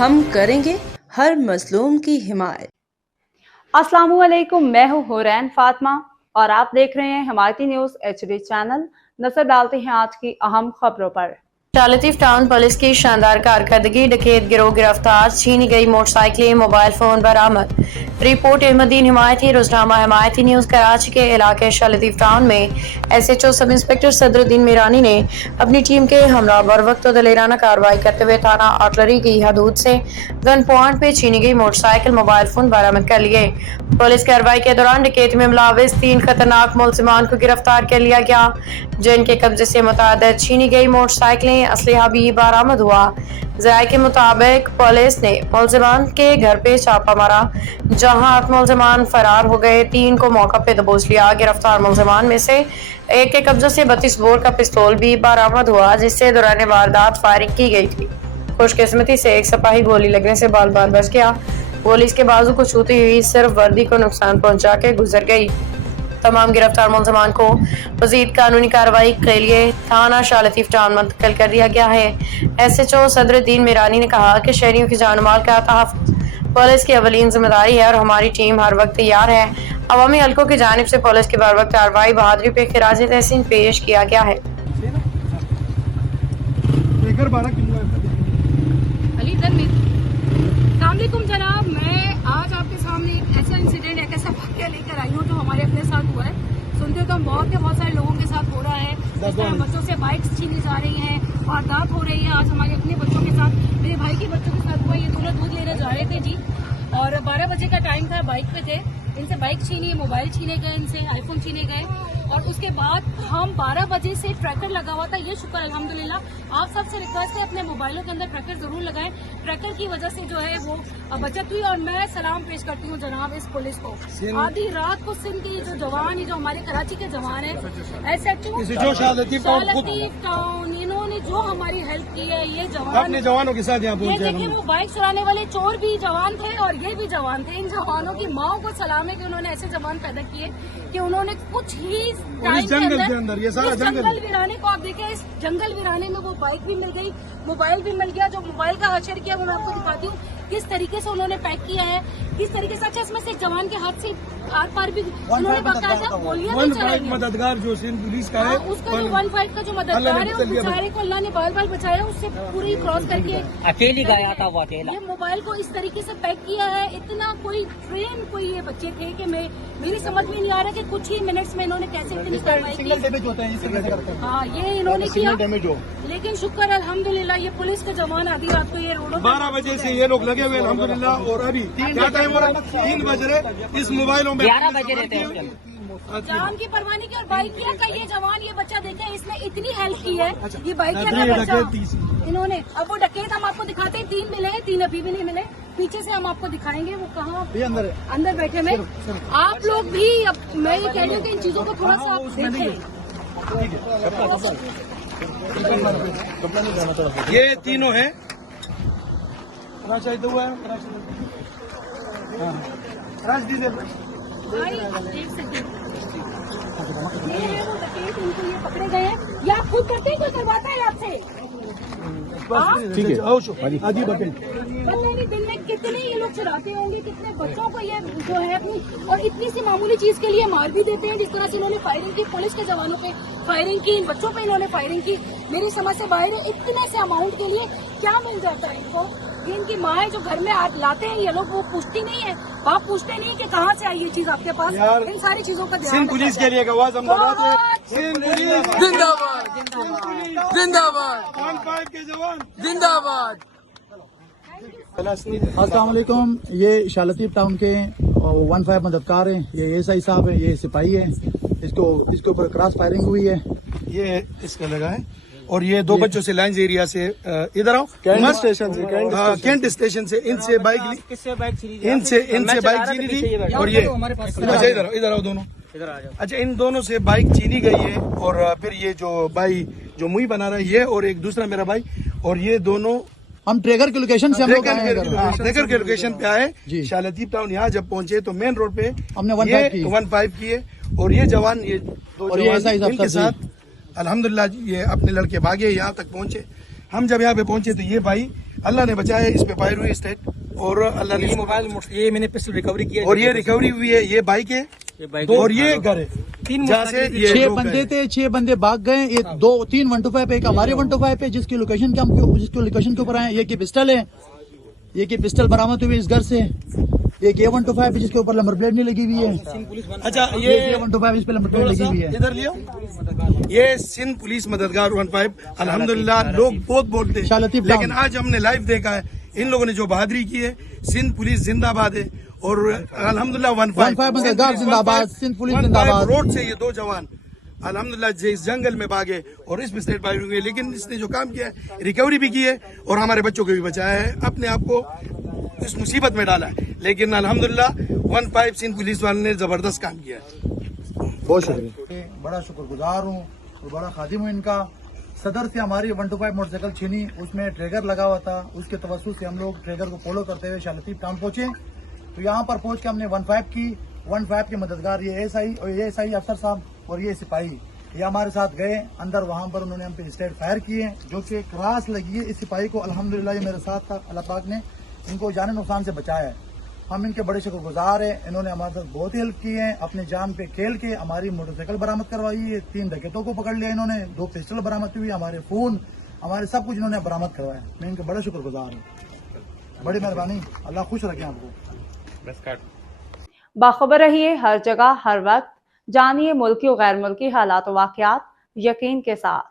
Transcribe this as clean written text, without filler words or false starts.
हम करेंगे हर मजलूम की हिमायत। अस्सलामुअलैकुम, मैं हूँ हुरैन फातिमा और आप देख रहे हैं हिमायती न्यूज HD चैनल। नजर डालते हैं आज की अहम खबरों पर। शालतीफ टाउन पुलिस की शानदार कारकर्दगी, डकैत गिरोह गिरफ्तार, छीनी गई मोटरसाइकिलें, मोबाइल फोन बरामद। Report Ahmedin Himayati, Roznama Himayati news. कराची के इलाके शालतीफ टाउन में SHO sub inspector Sadruddin Mirani ने अपनी टीम के हमरा बर वक्त दलेराना कार्रवाई करते हुए थाना आर्टलरी की हदूद से गन पॉइंट पे छीनी गई मोटरसाइकिल, मोबाइल फोन बरामद कर लिए। पुलिस कार्रवाई के दौरान डकैती में मुलविस 3 खतरनाक मुलजिमान को गिरफ्तार कर लिया गया, जिनके कब्जे से मुतअद्दिद छीनी गई मोटरसाइकिलें, असलहा भी बरामद हुआ। ज़राए के मुताबिक पुलिस ने मुलजिमान के घर पे छापा मारा, जहां 8 मुलजिमान फरार हो गए। 3 को मौका पे दबोच लिया। गिरफ्तार मुलजिमान में से एक के कब्जे से 32 बोर का पिस्तौल भी बरामद हुआ, जिससे दौरान वारदात फायरिंग की गई थी। खुशकिस्मती से एक सिपाही गोली लगने से बाल बाल बच गया। गोली इसके बाजू को छूती हुई सिर्फ वर्दी को नुकसान पहुंचा के गुजर गई। तमाम गिरफ्तार मुलजिमान को मजीद कानूनी कार्रवाई के लिए थाना शालतीफ टाउन मुंतकिल कर दिया गया है। SHO सदरुद्दीन मीरानी ने कहा कि शहरियों की जान माल का तहफ़्फ़ुज़ पुलिस की अवलीन जिम्मेदारी है और हमारी टीम हर वक्त तैयार है। अवामी हल्कों की जानिब से पुलिस की बर वक्त कार्रवाई बहादुरी पे खिराज तहसीन पेश किया गया है। अस्सलामुअलैकुम जनाब, मैं आज आपके सामने एक ऐसा इंसिडेंट, एक ऐसा वाक़या लेकर आई हूँ जो हमारे अपने साथ हुआ है। सुनते तो हम बहुत सारे लोगों के साथ हो रहा है, बच्चों से बाइक्स छीनी जा रही हैं, वारदात हो रही है। आज हमारे अपने बच्चों के साथ, मेरे भाई के बच्चों के साथ हुआ। ये दोनों दूध लेने जा रहे थे जी और 12 बजे का टाइम था, बाइक पे थे। इनसे बाइक छीनी, मोबाइल छीने गए, इनसे आईफोन छीने गए और उसके बाद हम 12 बजे से ट्रैकर लगा हुआ था। ये शुक्र अल्हम्दुलिल्लाह। आप सबसे रिक्वेस्ट है अपने मोबाइलों के अंदर ट्रैकर जरूर लगाएं। ट्रैकर की वजह से जो है वो बचत हुई और मैं सलाम पेश करती हूँ जनाब इस पुलिस को। आधी रात को सिंध के जो जवान, ये जो हमारे कराची के जवान है, SHO शालतीफ टाउन, इन्होंने जो हमारी हेल्प की है, ये जवान अपने जवानों के साथ यहाँ पहुंचे। देखिए, वो बाइक चलाने वाले चोर भी जवान थे और ये भी जवान थे। इन जवानों की माओ को सलाम है कि उन्होंने ऐसे जवान पैदा किए कि उन्होंने कुछ ही टाइम के अंदर ये सारा जंगल वीराने को, आप देखें इस जंगल वीराने में वो बाइक भी मिल गई, मोबाइल भी मिल गया। जो मोबाइल का हशर किया वो मैं आपको दिखाती हूँ किस तरीके से उन्होंने पैक किया है, किस तरीके से। अच्छा, इसमें से एक जवान के हाथ से आर पार भी उन्होंने बाकायदा गोलियां भी चलाई। मददगार जो सिंध पुलिस का है, उसका जो 1-5 का जो मददगार है, उस बेचारे को अल्लाह ने बाल बाल बचाया, उससे पूरी क्रॉस करके अकेली गया था वो अकेला। ये मोबाइल को इस तरीके से पैक किया है। इतना कोई ट्रेन कोई ये बच्चे थे कि मेरी समझ में नहीं आ रहा कि कुछ ही मिनट्स में इन्होंने कैसे इतनी कार्रवाई की। हाँ, ये इन्होंने किया, लेकिन शुक्र अल्हम्दुलिल्लाह ये पुलिस के जवान आधी रात को ये रोडों 12 बजे से ये लोग लगे हुए अल्हम्दुलिल्लाह। और अभी क्या टाइम हो रहा है? 3 बज रहे। इस मोबाइलों में 11 बजे रहते हैं। जान की परवाह नहीं की और बाइक किया का ये जवान, ये बच्चा देखे, इसने इतनी हेल्प की है। ये बाइक इन्होंने, अब वो डकैत हम आपको दिखाते हैं। 3 मिले हैं, 3 अभी भी नहीं मिले। पीछे से हम आपको दिखाएंगे वो कहाँ अंदर बैठे में। आप लोग भी, अब मैं ये कह रही हूँ कि इन चीजों को थोड़ा सा आप देखें। ये तीनों है भाई आप देख सकते हैं, ये है वो डकैत, इनको ये पकड़े गए हैं। या आप खुद करते हैं, कोई करवाता है आपसे? ठीक है, आधी बकेट। पता नहीं दिन में कितने ये लोग चुराते होंगे, कितने बच्चों को ये जो है अपनी, और इतनी सी मामूली चीज के लिए मार भी देते हैं। जिस तरह से इन्होंने फायरिंग की, पुलिस के जवानों पे फायरिंग की, इन बच्चों पे इन्होंने फायरिंग की, मेरी समझ से बाहर है। इतने से अमाउंट के लिए क्या मिल जाता है इनको? ये इनकी माँ जो घर में लाते हैं ये लोग, वो पूछती नहीं है, बाप पूछते नहीं कि कहाँ से आई ये चीज आपके पास। इन सारी चीजों का ध्यान सिंध पुलिस के लिए आवाज हम लगाते हैं। सिंध पुलिस जिंदाबाद, जिंदाबाद, 1-5 के जवान जिंदाबाद। अस्सलाम वालेकुम। ये शालतीफ टाउन के 1-5 मददगार हैं। ये SI साहब है, ये सिपाही है। इसके ऊपर क्रॉस फायरिंग हुई है, ये इसका लगा है। और ये 2 बच्चों से लाइंस एरिया से इधर आओ, कैंट स्टेशन से इनसे बाइक इनसे बाइक छीनी थी। और ये अच्छा इधर आओ दोनों। अच्छा, इन दोनों से बाइक छीनी गई है। और फिर ये जो भाई जो मुई बना रहा है, ये और एक दूसरा मेरा भाई, और ये दोनों हम ट्रेगर के लोकेशन से ट्रेगर के लोकेशन पे आए। शालतीफ टाउन यहाँ जब पहुंचे तो मेन रोड पे हमने 1-5 किए। और ये जवान, ये 2 जवान इनके साथ अल्हम्दुलिल्लाह ये अपने लड़के भागे, यहाँ तक पहुंचे। हम जब यहाँ पे पहुंचे तो ये भाई अल्लाह ने बचाया, इस पे फायर हुई स्टेट और अल्लाह ने मोबाइल ये मैंने पिस्टल रिकवरी किया और ये रिकवरी हुई है। ये बाइक है और ये घर है। 6 बंदे थे, 6 बंदे भाग गए। ये 3 125 एक हमारे 125 पे जिसकी लोकेशन के ऊपर आए। ये की पिस्टल है, ये की पिस्टल बरामद हुई इस घर से। एक A125 जिसके ऊपर नंबर प्लेट नहीं लगी हुई है। अच्छा, ये A125 इस पे नंबर प्लेट लगी हुई है। इधर लियो। ये सिंध पुलिस मददगार 15 अल्हम्दुलिल्लाह लोग बहुत बोलते हैं, लेकिन आज हमने लाइव देखा है इन लोगों ने जो बहादुरी की है। सिंध पुलिस जिंदाबाद है और अल्हम्दुलिल्लाह 15 मददगार जिंदाबाद, सिंध पुलिस जिंदाबाद। रोड से ये 2 जवान अल्हम्दुलिल्लाह इस जंगल में भागे और इस स्टेट फायर हुई है, लेकिन इसने जो काम किया है रिकवरी भी की है और हमारे बच्चों को भी बचाया है, अपने आप को इस मुसीबत में डाला है। लेकिन अल्हम्दुलिल्लाह 15 सिंध पुलिस वाले ने जबरदस्त काम किया है। बहुत शुक्रिया, बड़ा शुक्रगुजार हूँ और बड़ा खादिम हूँ इनका। सदर से हमारी 125 मोटरसाइकिल छीनी, उसमें ट्रैगर लगा हुआ था। उसके तवज्जुह से हम लोग ट्रैगर को फॉलो करते हुए शालतीफ टाउन पहुंचे। तो यहाँ पर पहुंच के हमने 15 के मददगार ये एसआई और ये एसआई अफसर साहब और ये सिपाही ये हमारे साथ गए अंदर। वहां पर उन्होंने हम पे स्टेट फायर किए जो कि क्रास लगी है। इस सिपाही को अल्हम्दुलिल्लाह ये मेरे साथ था, अल्लाह पाक ने इनको जाने नुकसान से बचाया है। हम इनके बड़े शुक्रगुजार हैं, इन्होंने हमारे साथ बहुत हेल्प की है। अपने जान पे खेल के हमारी मोटरसाइकिल बरामद करवाई है, 3 डकैतों को पकड़ लिया इन्होंने, 2 पिस्टल बरामद हुई, हमारे फोन, हमारे सब कुछ इन्होंने बरामद करवाया। मैं इनके बड़ा शुक्रगुजार हूँ। बड़ी मेहरबानी, अल्लाह खुश रखे आपको। बाखबर रहिए हर जगह हर वक्त, जानिए मुल्की और गैर मुल्की हालात और वाकयात यकीन के साथ।